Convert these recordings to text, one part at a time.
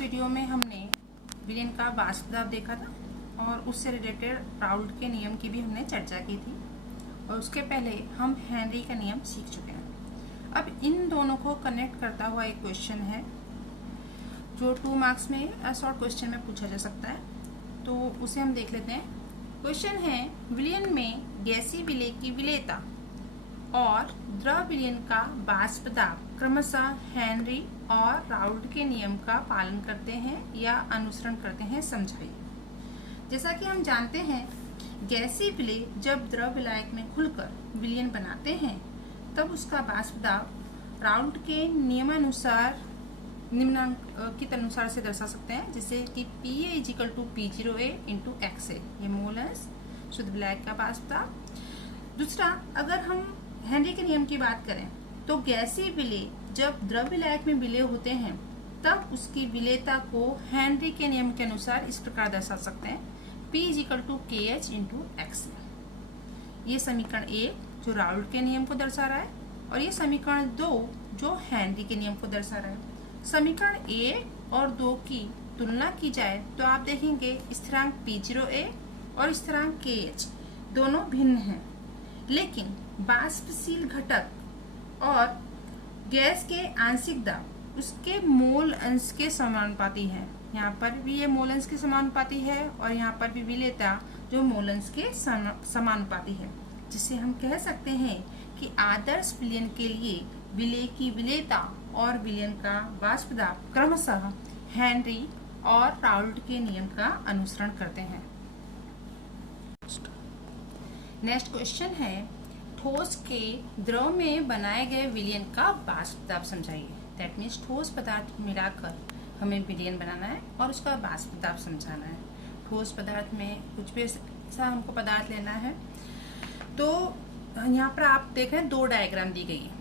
Video में हमने villain का वाष्प दाब देखा था और उससे रिलेटेड राउल्ट के नियम की भी हमने चर्चा की थी और उसके पहले हम हेनरी का नियम सीख चुके हैं। अब इन दोनों को कनेक्ट करता हुआ एक क्वेश्चन है जो 2 मार्क्स में शॉर्ट क्वेश्चन में पूछा जा सकता है, तो उसे हम देख लेते हैं। क्वेश्चन है, विलयन में गैसीय विलेय की विलेयता और द्रव विलयन का वाष्प दाब क्रमशः हेनरी और राउल्ट के नियम का पालन करते हैं या अनुसरण करते हैं, समझाइए। जैसा कि हम जानते हैं, गैसीय विलेय जब द्रव विलायक में खुलकर विलयन बनाते हैं तब उसका वाष्प दाब राउल्ट के नियमानुसार निम्नांकित अनुसार से दर्शा सकते हैं, जैसे कि PA = P0A × XA, ये मोल अंश शुद्ध विलायक का वाष्प दाब। दूसरा, अगर हम हेनरी के नियम की बात करें तो गैसीय विलेय जब द्रव विलायक में विलेय होते हैं तब उसकी विलेयता को हेनरी के नियम के अनुसार इस प्रकार दर्शा सकते हैं, P = KH × XA। ये समीकरण 1 जो राउल्ट के नियम को दर्शा रहा है और ये समीकरण 2 जो हेनरी के नियम को दर्शा रहा है। समीकरण 1 और 2 की तुलना की जाए तो आप देखेंगे स्थिरांक P0A और स्थिरांक KH दोनों भिन्न हैं, लेकिन वाष्पशील घटक और गैस के आंशिक दाब उसके मोल अंश के समानुपाती है। यहाँ पर भी ये मोल अंश के समानुपाती है और यहाँ पर भी विलेयता जो मोल अंश के समानुपाती है, जिसे हम कह सकते हैं कि आदर्श विलयन के लिए विलेय की विलेयता और विलयन का वाष्प दाब क्रमशः हेनरी और राउल्ट के नियम का अनुसरण करते हैं। नेक्स्ट क्वेश्चन है, ठोस के द्रव में बनाए गए विलयन का वाष्प दाब समझाइए। दैट मीन्स ठोस पदार्थ मिलाकर हमें विलयन बनाना है और उसका वाष्प दाब समझाना है। ठोस पदार्थ में कुछ भी ऐसा हमको पदार्थ लेना है, तो यहाँ पर आप देख रहे हैं 2 डायग्राम दी गई है।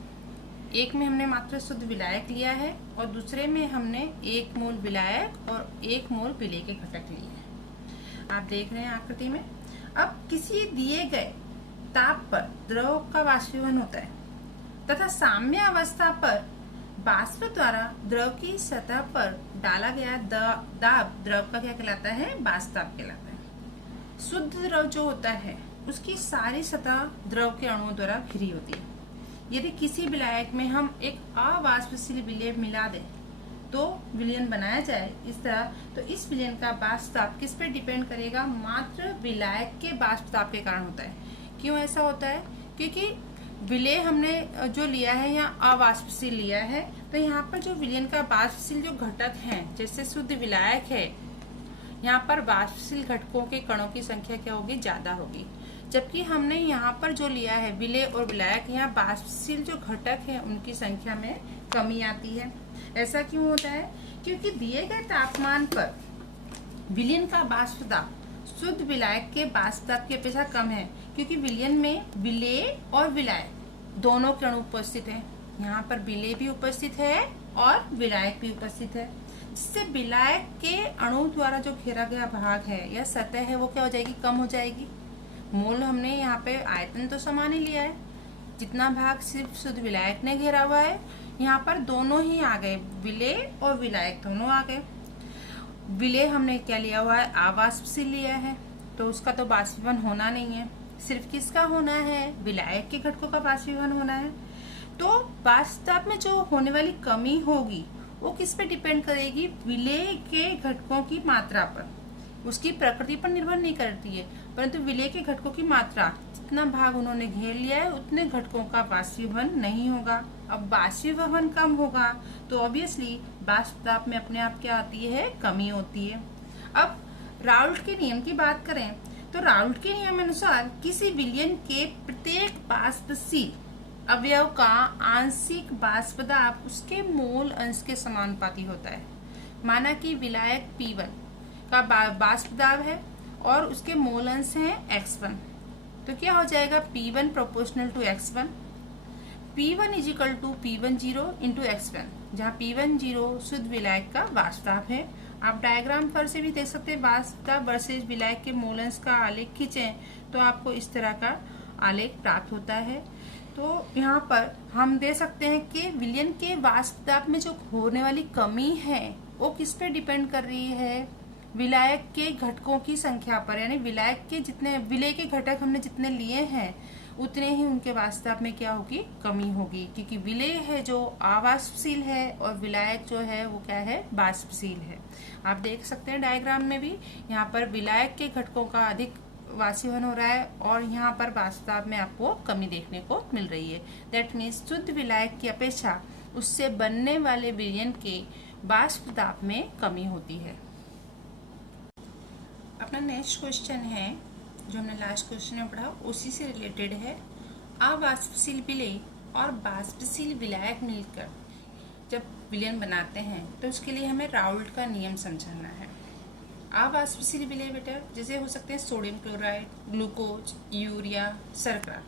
एक में हमने मात्र शुद्ध विलायक लिया है और दूसरे में हमने 1 मोल विलायक और 1 मोल विलेय के घटक लिए हैं। आप देख रहे हैं आकृति में। अब किसी दिए गए ताप पर द्रव का वाष्पीभवन होता है तथा साम्य अवस्था पर वाष्प द्वारा द्रव की सतह पर डाला गया दाब द्रव का क्या कहलाता है? वाष्प दाब कहलाता है। शुद्ध द्रव जो होता है उसकी सारी सतह द्रव के अणुओं द्वारा घिरी होती है। यदि किसी विलायक में हम एक अवाष्पशील विलेय मिला दें तो विलयन बनाया जाए इस तरह, तो इस विलयन का वाष्प दाब किस पे डिपेंड करेगा? मात्र विलायक के वाष्प दाब के कारण होता है। क्यों ऐसा होता है? क्योंकि विलेय हमने जो लिया है यहाँ अवाष्पशील लिया है, तो यहाँ पर जो विलयन का वाष्पशील जो घटक हैं, जैसे शुद्ध विलायक है, यहाँ पर वाष्पशील घटकों के कणों की संख्या क्या होगी? ज्यादा होगी। जबकि हमने यहाँ पर जो लिया है विलेय और विलायक, यहाँ वाष्पशील जो घटक है उनकी संख्या में कमी आती है। ऐसा क्यों होता है? क्योंकि दिए गए तापमान पर विलयन का वाष्प दाब शुद्ध विलायक के वाष्प दाब की अपेक्षा कम है, क्योंकि विलयन में विलेय और विलायक दोनों के अणु उपस्थित हैं। यहाँ पर विलेय भी उपस्थित है और विलायक भी उपस्थित है, जिससे विलायक के अणु द्वारा जो घेरा गया भाग है या सतह है वो क्या हो जाएगी? कम हो जाएगी। मोल हमने यहाँ पे आयतन तो समान ही लिया है, जितना भाग सिर्फ शुद्ध विलायक ने घेरा हुआ है, यहाँ पर दोनों ही आ गए, विलेय और विलायक दोनों आ गए। विलेय हमने क्या लिया हुआ है? अवाष्पशील लिया है, तो उसका तो वाष्पीभवन होना नहीं है। सिर्फ किसका होना है? विलायक के घटकों का वाष्पीभवन होना है। तो वाष्प दाब में जो होने वाली कमी होगी वो किस पे डिपेंड करेगी? विलेय के घटकों की मात्रा पर। उसकी प्रकृति पर निर्भर नहीं करती है, परंतु विलेय के घटकों की मात्रा, जितना भाग उन्होंने घेर लिया है उतने घटकों का वाष्पीभवन नहीं होगा। अब वाष्पीभवन कम होगा तो ऑब्वियसली वाष्प दाब में अपने आप क्या आती है? कमी होती है। अब राउल्ट के नियम की बात करें तो राउल्ट के नियम अनुसार किसी विलयन के प्रत्येक वाष्पशील अवयव का आंशिक वाष्प दाब उसके मोल अंश के समानुपाती होता है। माना कि विलायक P1 का वाष्प दाब है और उसके मोल अंश है X1, तो क्या हो जाएगा? P1 ∝ X1। P1 = P10 × X1, जहाँ P10 शुद्ध विलायक का वाष्प दाब है। आप डायग्राम पर से भी देख सकते हैं, वाष्प दाब वर्सेज विलायक के मोल अंश का आलेख खींचें तो आपको इस तरह का आलेख प्राप्त होता है। तो यहाँ पर हम दे सकते हैं कि विलयन के वाष्प दाब में जो होने वाली कमी है वो किस पे डिपेंड कर रही है, विलायक के घटकों की संख्या पर, यानी विलायक के जितने विलेय के घटक हमने जितने लिए हैं उतने ही उनके वास्तव में क्या होगी, कमी होगी, क्योंकि विलेय है जो अवाष्पशील है और विलायक जो है वो क्या है, वाष्पशील है। आप देख सकते हैं डायग्राम में भी, यहाँ पर विलायक के घटकों का अधिक वाष्पीभवन हो रहा है और यहाँ पर वास्तव में आपको कमी देखने को मिल रही है। दैट मीन्स शुद्ध विलायक की अपेक्षा उससे बनने वाले विलयन के वाष्प दाब में कमी होती है। अपना नेक्स्ट क्वेश्चन है जो हमने लास्ट क्वेश्चन में पढ़ा उसी से रिलेटेड है। अवाष्पशील विलेय और वाष्पशील विलायक मिलकर जब विलयन बनाते हैं तो उसके लिए हमें राउल्ट का नियम समझाना है। अवाष्पशील विलेय बेटा जैसे हो सकते हैं सोडियम क्लोराइड, ग्लूकोज, यूरिया, शर्करा,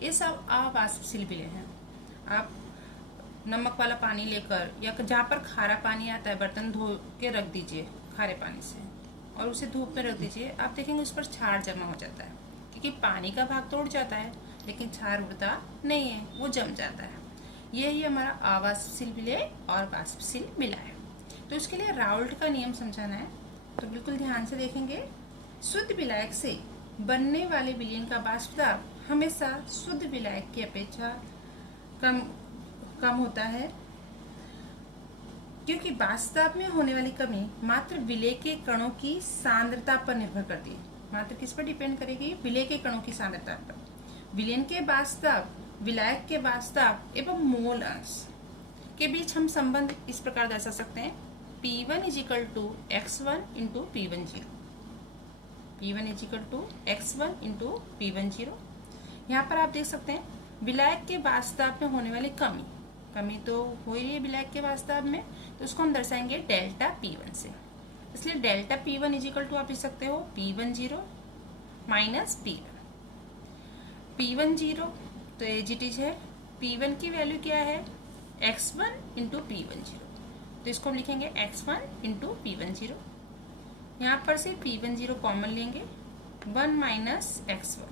ये सब अवाष्पशील विलेय हैं। आप नमक वाला पानी लेकर या जहाँ पर खारा पानी आता है बर्तन धो के रख दीजिए खारे पानी से और उसे धूप में रख दीजिए, आप देखेंगे उस पर क्षार जमा हो जाता है, क्योंकि पानी का भाग तो उड़ जाता है लेकिन क्षार उड़ता नहीं है, वो जम जाता है। यही हमारा अवाष्पशील विलेय और वाष्पशील विलायक। तो इसके लिए राउल्ट का नियम समझाना है, तो बिल्कुल ध्यान से देखेंगे। शुद्ध विलायक से बनने वाले विलयन का वाष्प दाब हमेशा शुद्ध विलायक की अपेक्षा कम होता है, क्योंकि वास्तव में होने वाली कमी मात्र विलेय के कणों की सांद्रता पर निर्भर करती है। मात्र किस पर डिपेंड करेगी, विलेय के कणों की सांद्रता पर। विलयन के वास्तव, विलायक के वास्तव एवं मोल अंश के बीच हम संबंध इस प्रकार दर्शा सकते हैं। P1 = x1 × P10, P1 = x1 × P10। यहाँ पर आप देख सकते हैं विलायक के वास्तव में होने वाली कमी तो हो ही रही है विलायक के वास्तव में, तो उसको हम दर्शाएंगे डेल्टा P1 से। इसलिए डेल्टा P1 = आप लिख सकते हो P10 माइनस P1। P10 तो एज इट इज है, P1 की वैल्यू क्या है, x1 × P10, तो इसको हम लिखेंगे x1 × P10। यहाँ पर से P10 कॉमन लेंगे, 1 minus x1,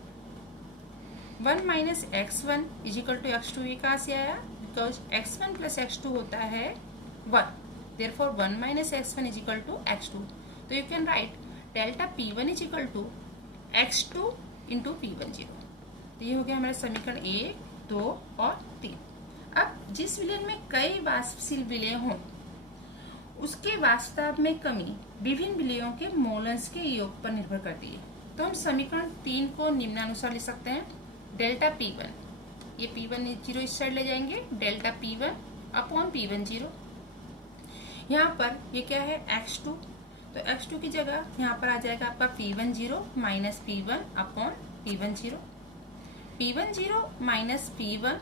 1 minus x1 = x2। ये कहाँ से आया, बिकॉज x1 + x2 होता है 1, therefore 1 माइनस x1 = x2। तो you can write delta P1 = x2 × P10। तो ये हो गया हमारा समीकरण 1, 2 और 3। अब जिस विलयन में कई वाष्पशील विलेय हों उसके वास्तव में कमी विभिन्न विलेयों के मोल अंश के योग पर निर्भर करती है। तो हम समीकरण 3 को निम्नानुसार लिख सकते हैं। डेल्टा P1, ये P10 इस साइड ले जाएंगे, डेल्टा P1 / P10। यहाँ पर ये क्या है, x2, तो x2 की जगह यहाँ पर आ जाएगा आपका P10 minus P1 / P10, P10 minus P1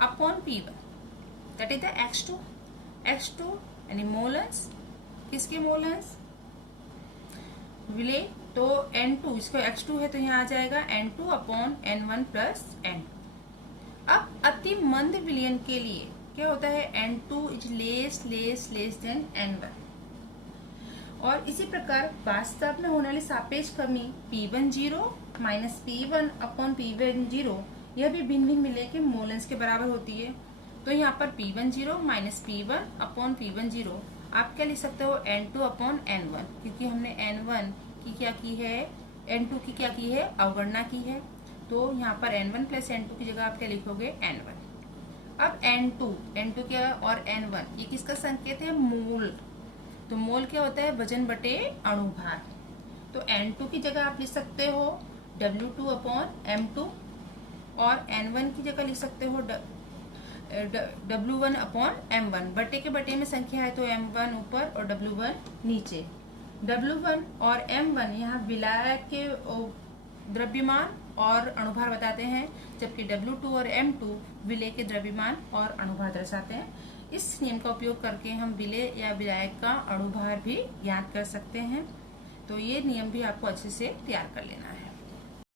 / P1, that is the x2 यानी मोल अंश। किसके मोल अंश, विलेय, तो N2, इसको x2 है तो यहाँ आ जाएगा N2 / N1 + N। अब अति मंद विलयन के लिए क्या होता है, N2 is less than N1। और इसी प्रकार वास्तव में होने वाली सापेक्ष कमी P10 माइनस P1 / P10 यह भी भिन्न भिन्न विलेय के मोल अंश के बराबर होती है। तो यहाँ पर P10 माइनस P1 / P10 आप क्या लिख सकते हो, N2 / N1, क्योंकि हमने N1 की क्या की है, N2 की क्या की है, अवगणना की है। तो यहाँ पर N1 + N2 की जगह आप क्या लिखोगे, N1। अब N2 क्या और N1 ये किसका संकेत है, मोल। तो मोल क्या होता है, वजन बटे अणुभार। तो N2 की जगह आप लिख सकते हो W2 / M2 और N1 की जगह लिख सकते हो W1 / M1। बटे के बटे में संख्या है तो M1 ऊपर और W1 नीचे। W1 और M1 यहाँ विलायक के द्रव्यमान और अणुभार बताते हैं, जबकि W2 और M2 विलेय के द्रव्यमान और अणुभार दर्शाते हैं। इस नियम का उपयोग करके हम विलेय या विलायक का अणुभार भी ज्ञात कर सकते हैं। तो ये नियम भी आपको अच्छे से तैयार कर लेना है।